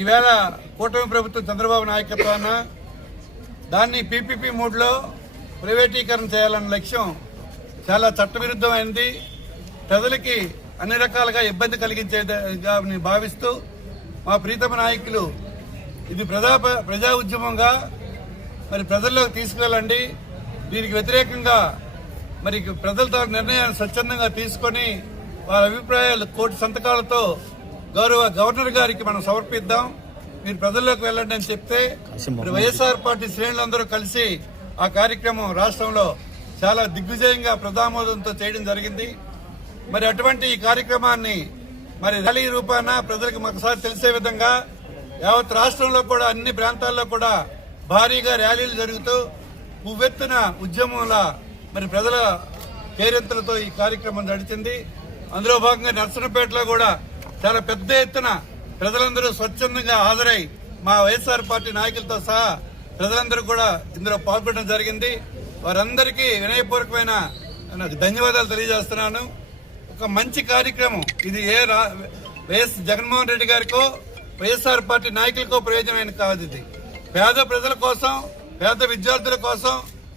ఈవేళ కూటమి ప్రభుత్వం చంద్రబాబు నాయకత్వాన దాన్ని పీపీపీ మోడ్లో ప్రైవేటీకరణ చేయాలన్న లక్ష్యం చాలా చట్టవిరుద్ధమైనది. ప్రజలకి అన్ని రకాలుగా ఇబ్బంది కలిగించేదిగా భావిస్తూ మా ప్రీతమ నాయకులు ఇది ప్రజా ఉద్యమంగా మరి ప్రజల్లోకి తీసుకువెళ్ళండి, దీనికి వ్యతిరేకంగా మరి ప్రజలతో నిర్ణయాన్ని స్వచ్ఛందంగా తీసుకొని వారి అభిప్రాయాలు కోటి సంతకాలతో గౌరవ గవర్నర్ గారికి మనం సమర్పిద్దాం, మీరు ప్రజల్లోకి వెళ్ళండి అని చెప్తే మరి వైఎస్ఆర్ పార్టీ శ్రేణులందరూ కలిసి ఆ కార్యక్రమం రాష్ట్రంలో చాలా దిగ్విజయంగా ప్రజామోదంతో చేయడం జరిగింది. మరి అటువంటి ఈ కార్యక్రమాన్ని మరి ర్యాలీ రూపాన ప్రజలకు ఒకసారి తెలిసే విధంగా యావత్ రాష్ట్రంలో కూడా అన్ని ప్రాంతాల్లో కూడా భారీగా ర్యాలీలు జరుగుతూ ఉవ్వెత్తున ఉద్యమంలా మరి ప్రజల కేరింతలతో ఈ కార్యక్రమం నడిచింది. అందులో భాగంగా నర్సనపేటలో కూడా చాలా పెద్ద ఎత్తున ప్రజలందరూ స్వచ్ఛందంగా హాజరై మా వైఎస్ఆర్ పార్టీ నాయకులతో సహా ప్రజలందరూ కూడా ఇందులో పాల్గొనడం జరిగింది. వారందరికీ వినయపూర్వకమైన ధన్యవాదాలు తెలియజేస్తున్నాను. ఒక మంచి కార్యక్రమం ఇది. వైఎస్ జగన్మోహన్ రెడ్డి గారికో వైఎస్ఆర్ పార్టీ నాయకులకో ప్రయోజనమైన కాదు. ఇది పేద ప్రజల కోసం, పేద విద్యార్థుల కోసం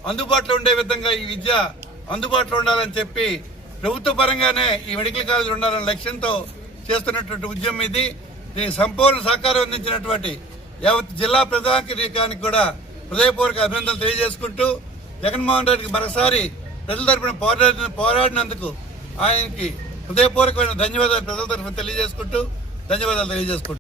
అందుబాటులో ఉండే విధంగా ఈ విద్య అందుబాటులో ఉండాలని చెప్పి ప్రభుత్వ పరంగానే ఈ మెడికల్ కాలేజ్ ఉండాలనే లక్ష్యంతో చేస్తున్నటువంటి ఉద్యమం ఇది. దీనికి సంపూర్ణ సహకారం అందించినటువంటి యావత్ జిల్లా ప్రజానికానికి కూడా హృదయపూర్వక అభినందనలు తెలియజేసుకుంటూ జగన్మోహన్ రెడ్డికి మరోసారి ప్రజల తరఫున పోరాడినందుకు ఆయనకి హృదయపూర్వకమైన ధన్యవాదాలు ప్రజల తరఫున తెలియజేసుకుంటూ